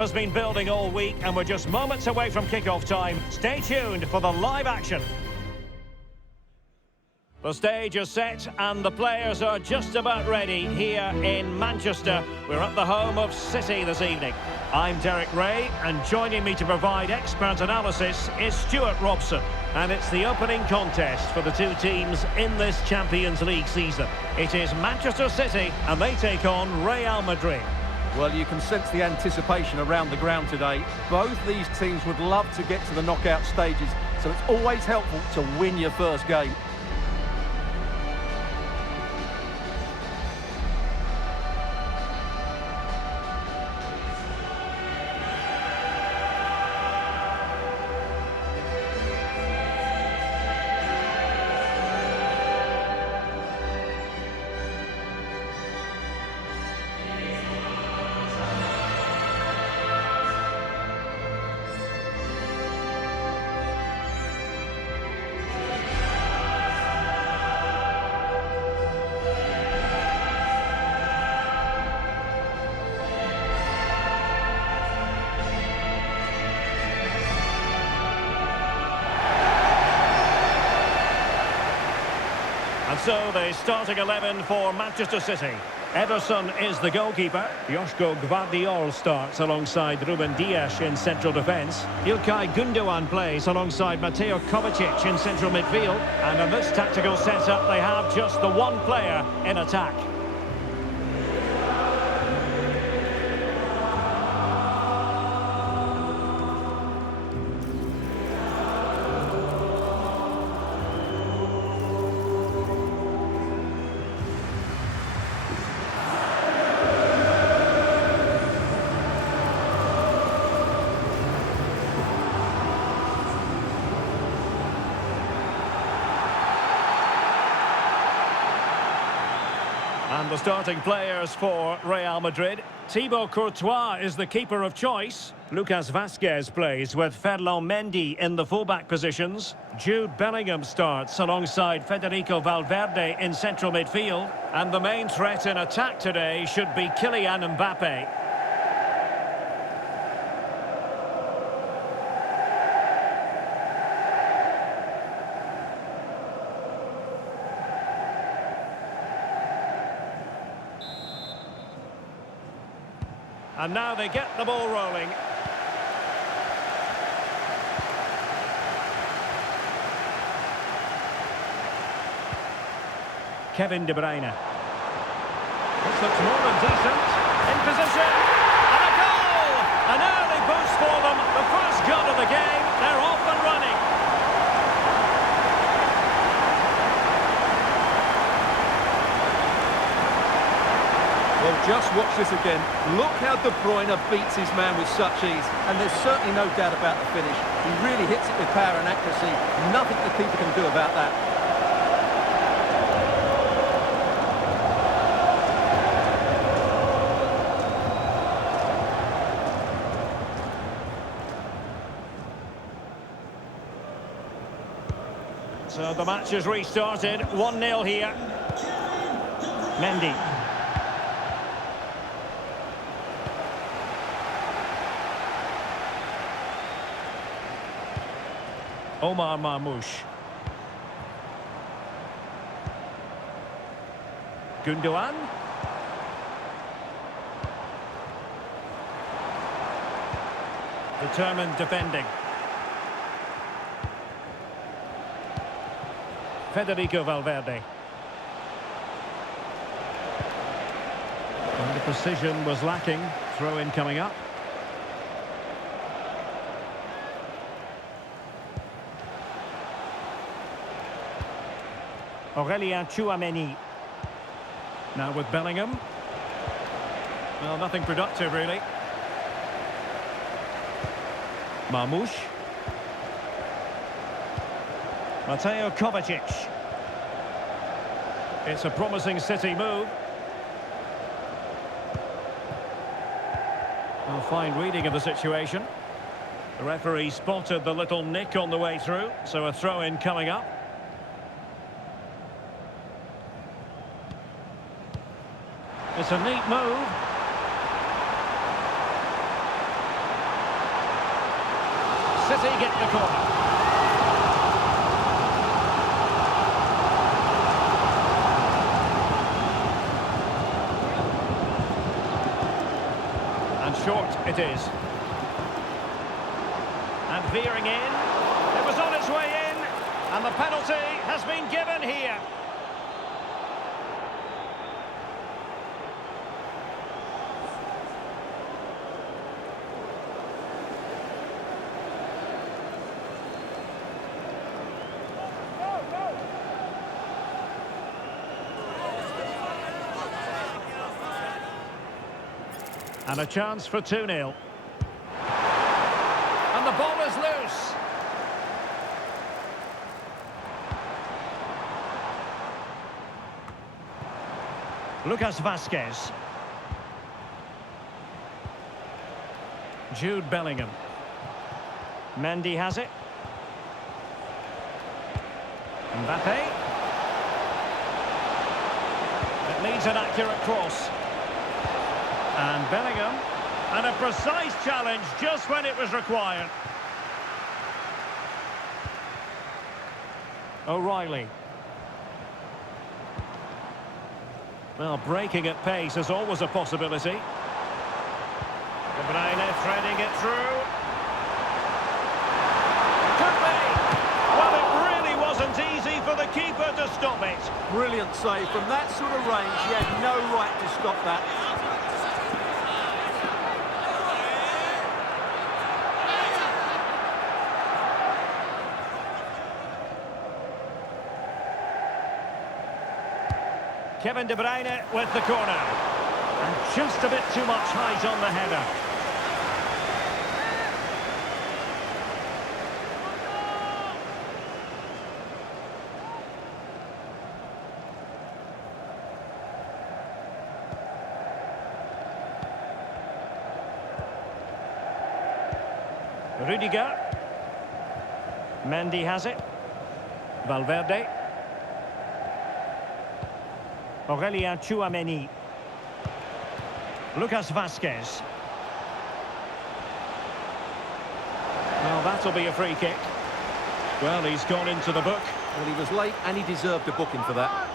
Has been building all week and we're just moments away from kick-off time. Stay tuned for the live action. The stage is set and the players are just about ready here in Manchester. We're at the home of City this evening. I'm Derek Ray and joining me to provide expert analysis is Stuart Robson. And it's the opening contest for the two teams in this Champions League season. It is Manchester City and they take on Real Madrid. Well, you can sense the anticipation around the ground today. Both these teams would love to get to the knockout stages, so it's always helpful to win your first game. And so the starting 11 for Manchester City. Ederson is the goalkeeper. Joško Gvardiol starts alongside Ruben Dias in central defence. İlkay Gündoğan plays alongside Mateo Kovacic in central midfield. And in this tactical setup, they have just the one player in attack. And the starting players for Real Madrid. Thibaut Courtois is the keeper of choice. Lucas Vazquez plays with Ferland Mendy in the fullback positions. Jude Bellingham starts alongside Federico Valverde in central midfield. And the main threat in attack today should be Kylian Mbappe. And now they get the ball rolling. Kevin De Bruyne. This looks more than decent. In position. And a goal! An early boost for them. The first goal of the game. They're off and running. Well, just watch this again. Look how De Bruyne beats his man with such ease. And there's certainly no doubt about the finish. He really hits it with power and accuracy. Nothing the keeper can do about that. So the match has restarted. 1-0 here. Mendy. Omar Marmoush. Gündoğan. Determined defending. Federico Valverde. And the precision was lacking. Throw-in coming up. Aurélien Tchouameni. Now with Bellingham. Well, nothing productive, really. Marmoush. Mateo Kovacic. It's a promising City move. A fine reading of the situation. The referee spotted the little nick on the way through, so a throw-in coming up. It's a neat move. City get the corner. And short it is. And veering in. It was on its way in. And the penalty has been given here. And a chance for 2-0. And the ball is loose. Lucas Vazquez. Jude Bellingham. Mendy has it. Mbappe. It needs an accurate cross. And Bellingham, and a precise challenge just when it was required. O'Reilly. Well, breaking at pace is always a possibility. De Bruyne threading it through. Could be! Well, it really wasn't easy for the keeper to stop it. Brilliant save. From that sort of range, he had no right to stop that. Kevin De Bruyne with the corner. And just a bit too much height on the header. Rudiger. Mendy has it. Valverde. Aurelien Tchouameni. Lucas Vazquez. Well, that'll be a free kick. Well, he's gone into the book. Well, he was late and he deserved a booking for that.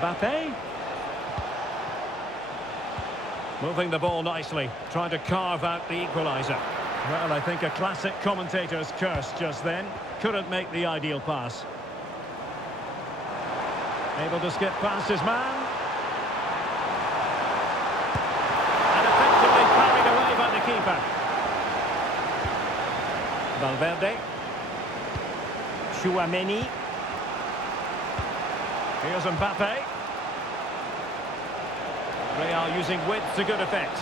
Mbappe. Moving the ball nicely, trying to carve out the equaliser. Well, I think a classic commentator's curse just then. Couldn't make the ideal pass. Able to skip past his man. And effectively carried away by the keeper. Valverde. Tchouameni. Here's Mbappe. Real using width to good effect.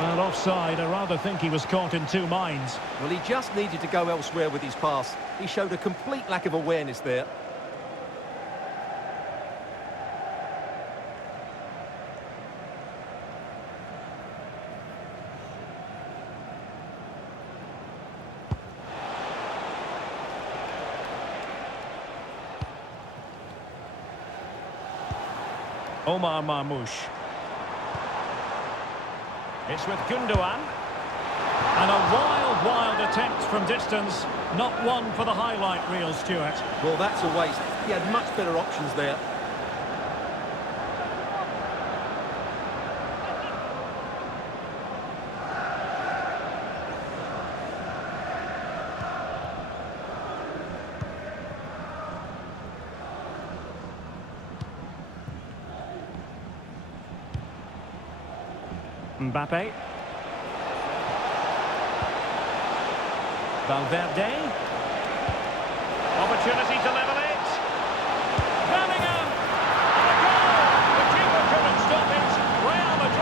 Well, offside. I rather think he was caught in two minds. Well, he just needed to go elsewhere with his pass. He showed a complete lack of awareness there. Omar Marmoush. It's with Gundogan. And a wild attempt from distance. Not one for the highlight reel, Stuart. Well, that's a waste. He had much better options there. Mbappe. Valverde. Opportunity to level it. Bellingham. And a goal. The keeper couldn't stop it. Real Madrid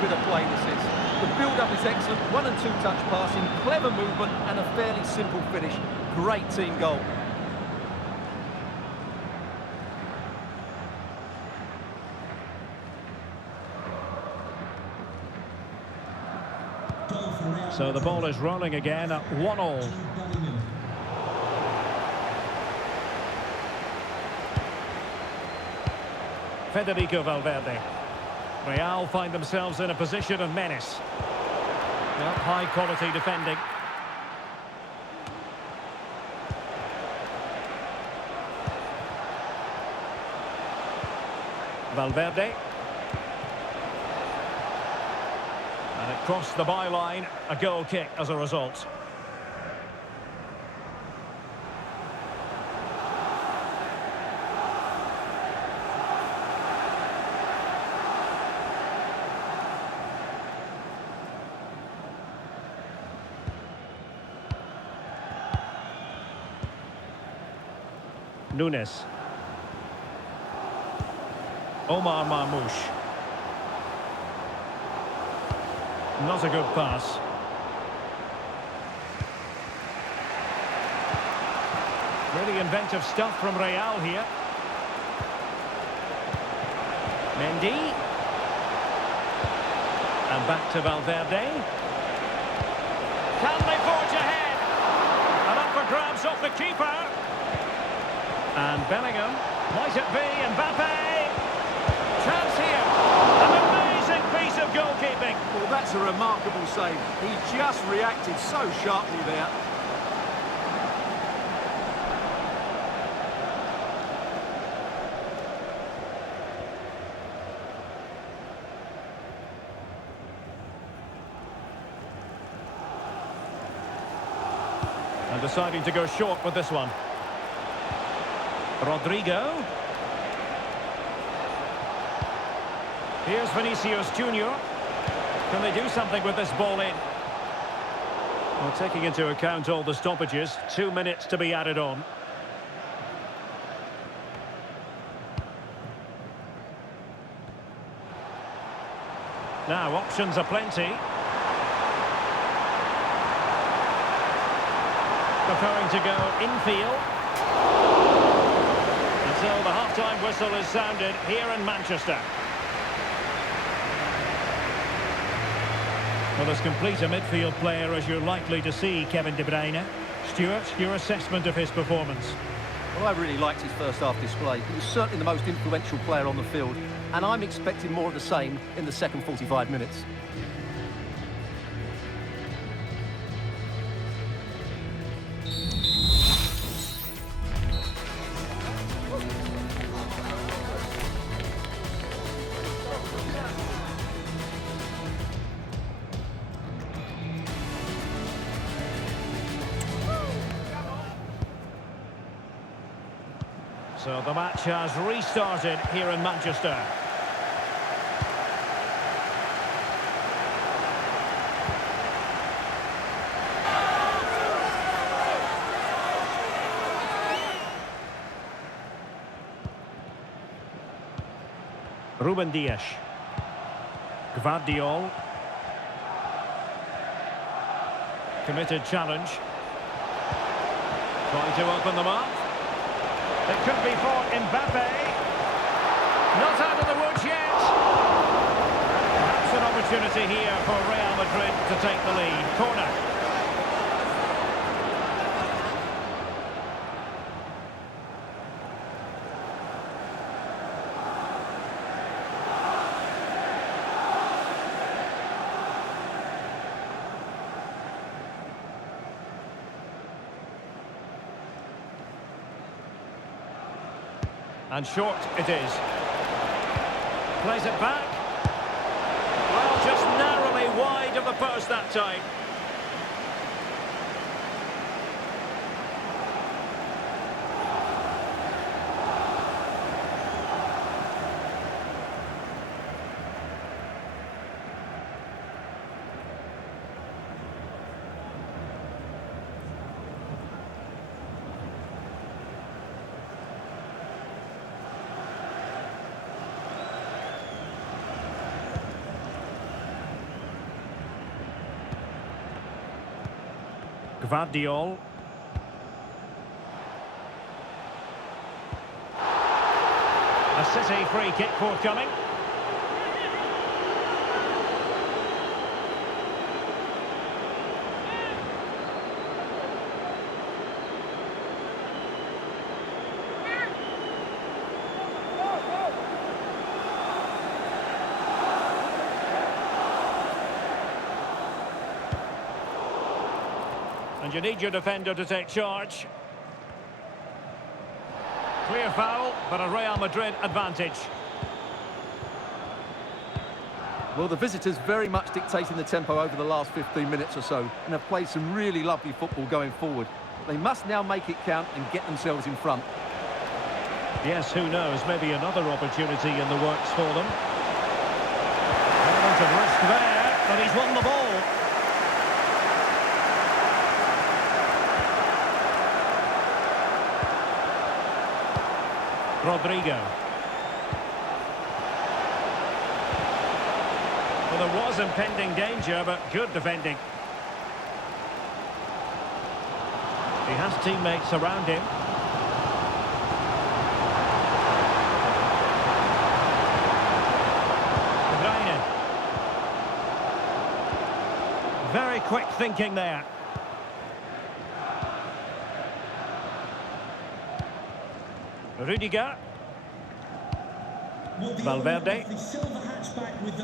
bit of play this is. The build-up is excellent, 1 and 2 touch passing, clever movement and a fairly simple finish. Great team goal. So the ball is rolling again at 1-1. Federico Valverde. Real find themselves in a position of menace. Well, high quality defending. Valverde. And it crossed the byline, a goal kick as a result. Nunes. Omar Marmoush. Not a good pass. Really inventive stuff from Real here. Mendy. And back to Valverde. Can they forge ahead? And up for grabs off the keeper. And Bellingham. Might it be Mbappe? Chance here. An amazing piece of goalkeeping. Well, that's a remarkable save. He just reacted so sharply there. And deciding to go short with this one. Rodrigo. Here's Vinicius Junior. Can they do something with this ball in? Well, taking into account all the stoppages, 2 minutes to be added on. Now, options are plenty. Preferring to go infield. Until the half-time whistle is sounded here in Manchester. Well, as complete a midfield player as you're likely to see, Kevin De Bruyne. Stuart, your assessment of his performance? Well, I really liked his first half display. He was certainly the most influential player on the field, and I'm expecting more of the same in the second 45 minutes. So the match has restarted here in Manchester. Ruben Dias. Gvardiol. Committed challenge. Trying to open them up. It could be for Mbappe. Not out of the woods yet. Perhaps an opportunity here for Real Madrid to take the lead. Corner. And short it is. Plays it back. Well, just narrowly wide of the post that time. Gvardiol. A City free kick forthcoming. And you need your defender to take charge. Clear foul, but a Real Madrid advantage. Well, the visitors very much dictating the tempo over the last 15 minutes or so and have played some really lovely football going forward. They must now make it count and get themselves in front. Yes, who knows, maybe another opportunity in the works for them. Element of risk there, but he's won the ball. Rodrigo. Well, there was impending danger, but good defending. He has teammates around him. Very quick thinking there. Rudiger. Valverde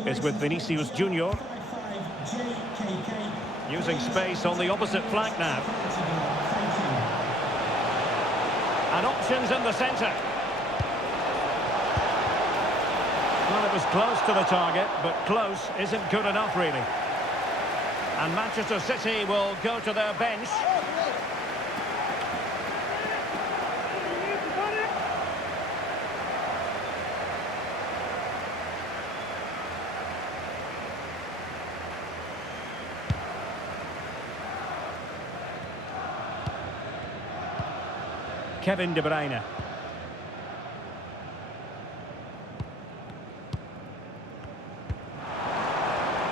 is with Vinicius Junior. Using space on the opposite flank now. And options in the centre. Well, it was close to the target, but close isn't good enough, really. And Manchester City will go to their bench. Kevin De Bruyne.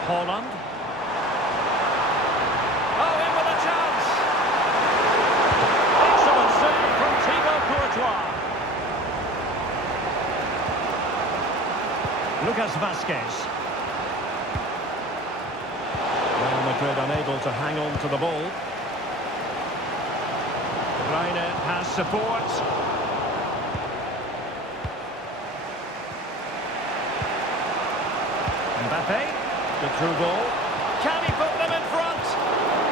Haaland. Oh, in with a chance. Excellent save from Thibaut Courtois. Lucas Vazquez. Real Madrid unable to hang on to the ball. De Bruyne has support. Mbappe, the through ball. Can he put them in front?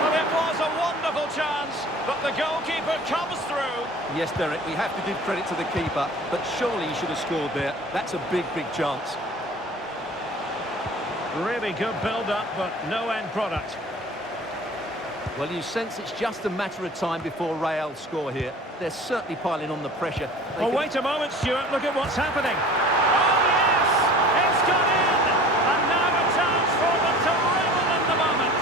Well, it was a wonderful chance, but the goalkeeper comes through. Yes, Derek, we have to give credit to the keeper, but surely he should have scored there. That's a big, big chance. Really good build-up, but no end product. Well, you sense it's just a matter of time before Real score here. They're certainly piling on the pressure. Oh, wait a moment, Stuart. Look at what's happening. Oh, yes! It's gone in! And now a chance for them to revel in the moment.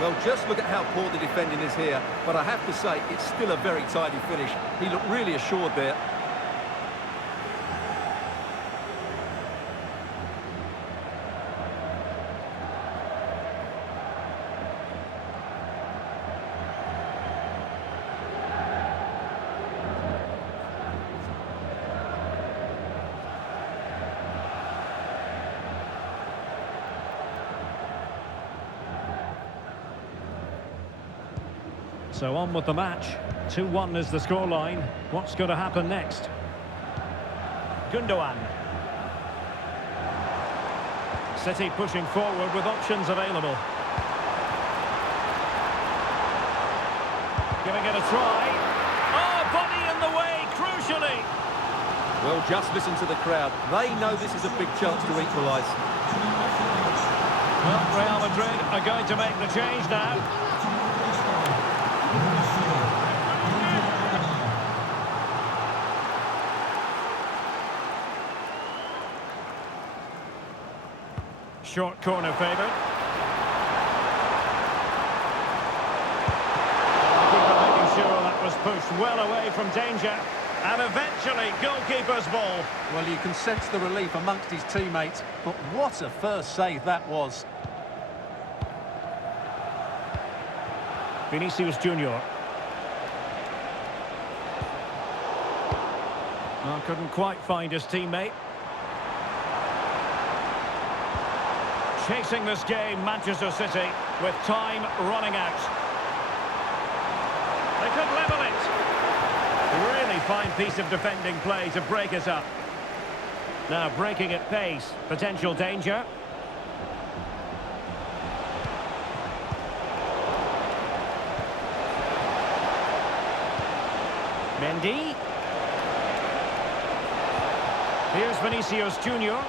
Well, just look at how poor the defending is here. But I have to say, it's still a very tidy finish. He looked really assured there. So on with the match. 2-1 is the scoreline. What's going to happen next? Gundogan. City pushing forward with options available. Giving it a try. Oh, body in the way, crucially. Well, just listen to the crowd. They know this is a big chance to equalise. Well, Real Madrid are going to make the change now. Short corner favoured. It's well away from danger. And eventually, goalkeeper's ball. Well, you can sense the relief amongst his teammates, but what a first save that was. Vinicius Junior. Oh, couldn't quite find his teammate. Chasing this game, Manchester City, with time running out. They could level it. Really fine piece of defending play to break it up. Now breaking at pace, potential danger. Mendy. Here's Vinicius Junior.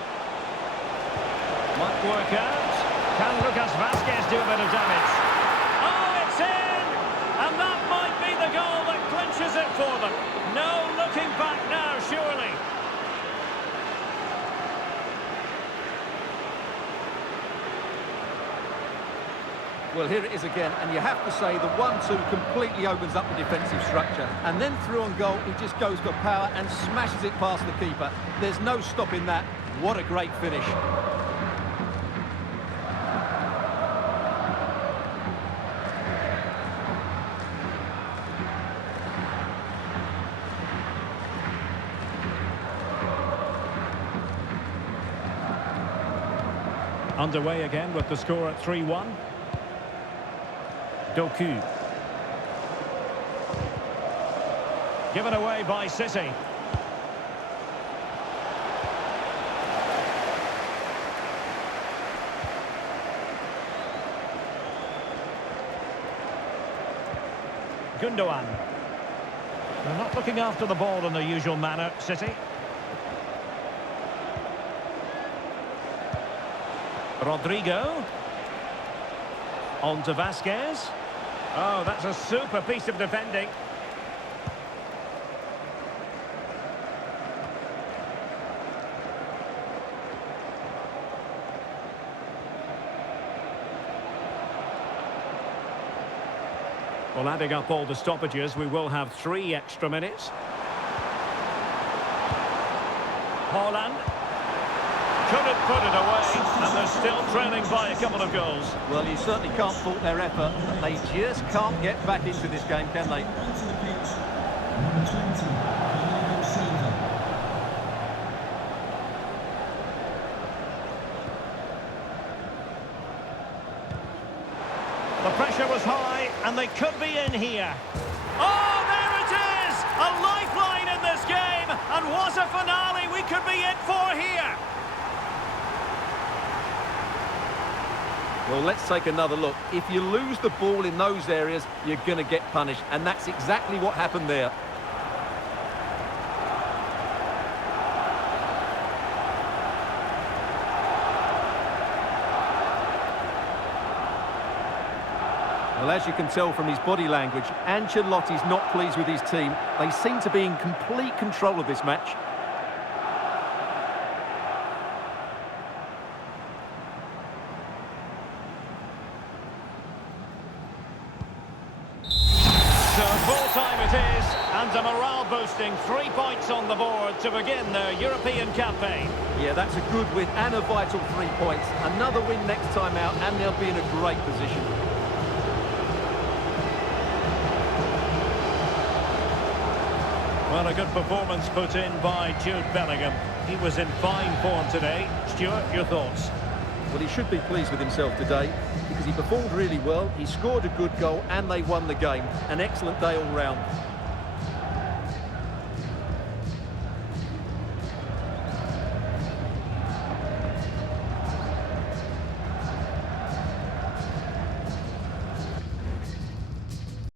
Might work out. Can Lucas Vazquez do a bit of damage? Oh, it's in! And that might be the goal that clinches it for them. No looking back now, surely. Well, here it is again, and you have to say the 1-2 completely opens up the defensive structure. And then through on goal, he just goes for power and smashes it past the keeper. There's no stopping that. What a great finish. Underway again with the score at 3-1. Doku. Given away by City. Gundogan. They're not looking after the ball in the usual manner, City. Rodrigo. On to Vazquez. Oh, that's a super piece of defending. Well, adding up all the stoppages, we will have 3 extra minutes. Haaland. Couldn't put it away, and they're still trailing by a couple of goals. Well, you certainly can't fault their effort. They just can't get back into this game, can they? The pressure was high, and they could be in here. Oh, there it is! A lifeline in this game, and what a finale we could be in for here! Well, let's take another look. If you lose the ball in those areas, you're going to get punished, and that's exactly what happened there. Well, as you can tell from his body language, Ancelotti's not pleased with his team. They seem to be in complete control of this match. So full-time it is, and a morale-boosting 3 points on the board to begin their European campaign. Yeah, that's a good win and a vital 3 points. Another win next time out, and they'll be in a great position. Well, a good performance put in by Jude Bellingham. He was in fine form today. Stuart, your thoughts? Well, he should be pleased with himself today because he performed really well, he scored a good goal and they won the game. An excellent day all round.